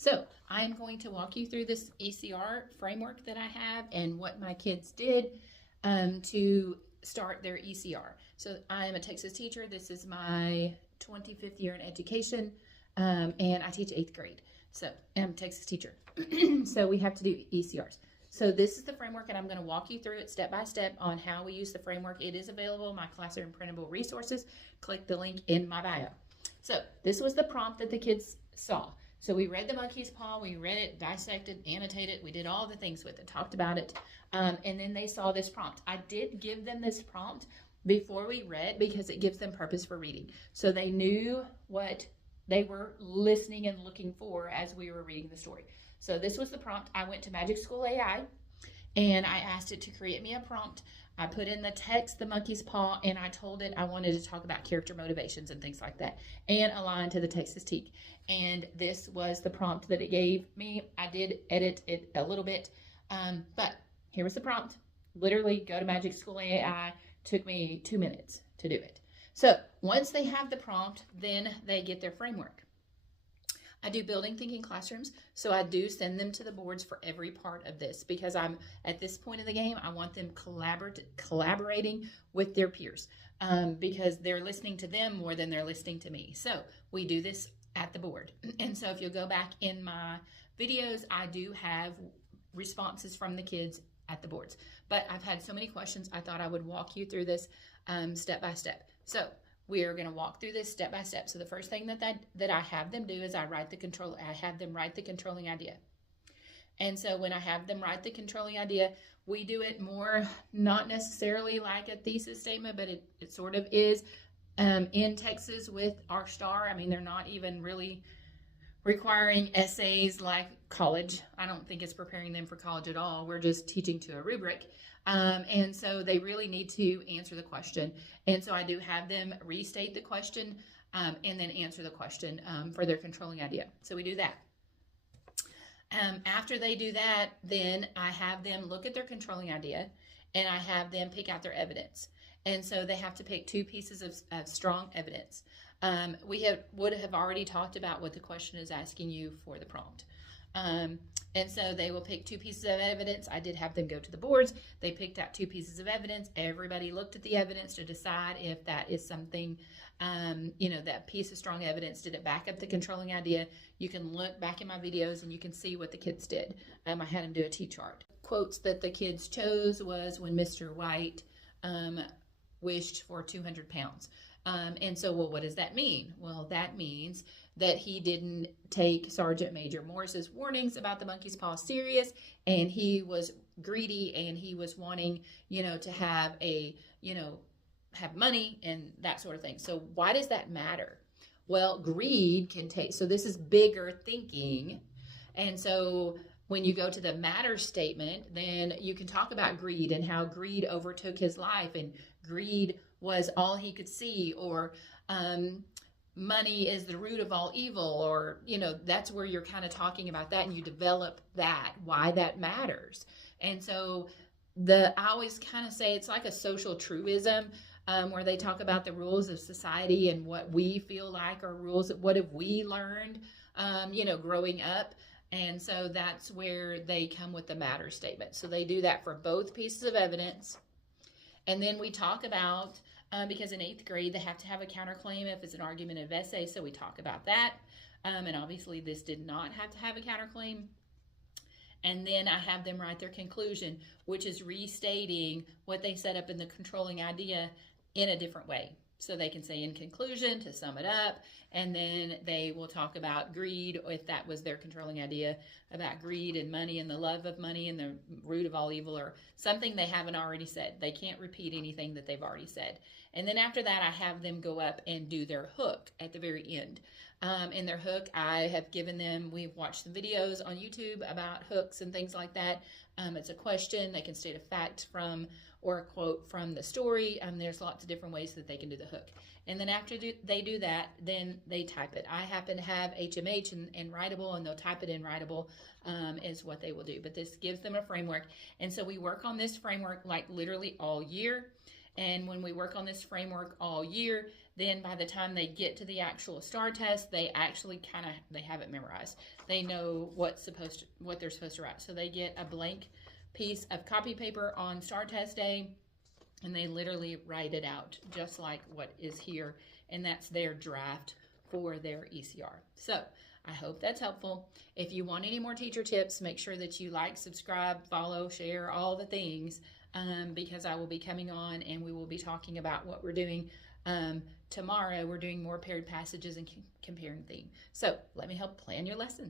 So I'm going to walk you through this ECR framework that I have and what my kids did to start their ECR. So I am a Texas teacher. This is my 25th year in education, and I teach 8th grade. So I'm a Texas teacher. So we have to do ECRs. So this is the framework, and I'm going to walk you through it step by step on how we use the framework. It is available in my classroom printable resources. Click the link in my bio. So this was the prompt that the kids saw. So we read the monkey's paw, we read it, dissected, annotated, we did all the things with it, talked about it, and then they saw this prompt. I did give them this prompt before we read because it gives them purpose for reading. So they knew what they were listening and looking for as we were reading the story. So this was the prompt. I went to Magic School AI and I asked it to create me a prompt. I put in the text, the monkey's paw, and I told it I wanted to talk about character motivations and things like that and align to the Texas TEAC. And this was the prompt that it gave me. I did edit it a little bit, but here was the prompt. Literally go to Magic School AI. Took me 2 minutes to do it. So once they have the prompt, then they get their framework. I do building thinking classrooms, so I do send them to the boards for every part of this because I'm at this point of the game, I want them collaborating with their peers because they're listening to them more than they're listening to me. So we do this at the board. And so if you'll go back in my videos, I do have responses from the kids at the boards. But I've had so many questions, I thought I would walk you through this step by step. So we are going to walk through this step by step. So the first thing that I have them do is I have them write the controlling idea. And so when I have them write the controlling idea, we do it more, not necessarily like a thesis statement, but it sort of is in Texas with our STAAR. I mean, they're not even really requiring essays like college. I don't think it's preparing them for college at all. We're just teaching to a rubric. And so they really need to answer the question. And so I do have them restate the question and then answer the question for their controlling idea. So we do that. After they do that, then I have them look at their controlling idea and I have them pick out their evidence. And so they have to pick 2 pieces of strong evidence. We would have already talked about what the question is asking you for the prompt. And so they will pick 2 pieces of evidence. I did have them go to the boards. They picked out 2 pieces of evidence. Everybody looked at the evidence to decide if that is something, that piece of strong evidence, did it back up the controlling idea? You can look back in my videos and you can see what the kids did. I had them do a T-chart. Quotes that the kids chose was when Mr. White wished for 200 pounds. And so, well, what does that mean? Well, that means that he didn't take Sergeant Major Morris's warnings about the monkey's paw serious, and he was greedy, and he was wanting, to have have money and that sort of thing. So why does that matter? Well, greed can take, so this is bigger thinking. And so when you go to the matter statement, then you can talk about greed and how greed overtook his life, and greed was all he could see, or money is the root of all evil, or, that's where you're kind of talking about that and you develop that, why that matters. And so I always kind of say it's like a social truism where they talk about the rules of society and what we feel like are rules, what have we learned, growing up. And so that's where they come with the matter statement. So they do that for both pieces of evidence. And then we talk about, because in 8th grade, they have to have a counterclaim if it's an argumentative essay. So we talk about that. And obviously this did not have to have a counterclaim. And then I have them write their conclusion, which is restating what they set up in the controlling idea in a different way. So they can say in conclusion to sum it up, and then they will talk about greed, if that was their controlling idea, about greed and money and the love of money and the root of all evil, or something they haven't already said. They can't repeat anything that they've already said. And then after that, I have them go up and do their hook at the very end. In their hook, I have given them, we've watched the videos on YouTube about hooks and things like that. It's a question. They can state a fact from or a quote from the story. There's lots of different ways that they can do the hook. And then after they do that, then they type it. I happen to have HMH and writable, and they'll type it in writable is what they will do. But this gives them a framework. And so we work on this framework like literally all year. And when we work on this framework all year, then by the time they get to the actual STAAR test, they actually they have it memorized. They know what they're supposed to write. So they get a blank piece of copy paper on STAAR test day, and they literally write it out just like what is here, and that's their draft for their ECR. So I hope that's helpful. If you want any more teacher tips, make sure that you like, subscribe, follow, share, all the things, because I will be coming on and we will be talking about what we're doing. Tomorrow we're doing more paired passages and comparing theme. So let me help plan your lessons.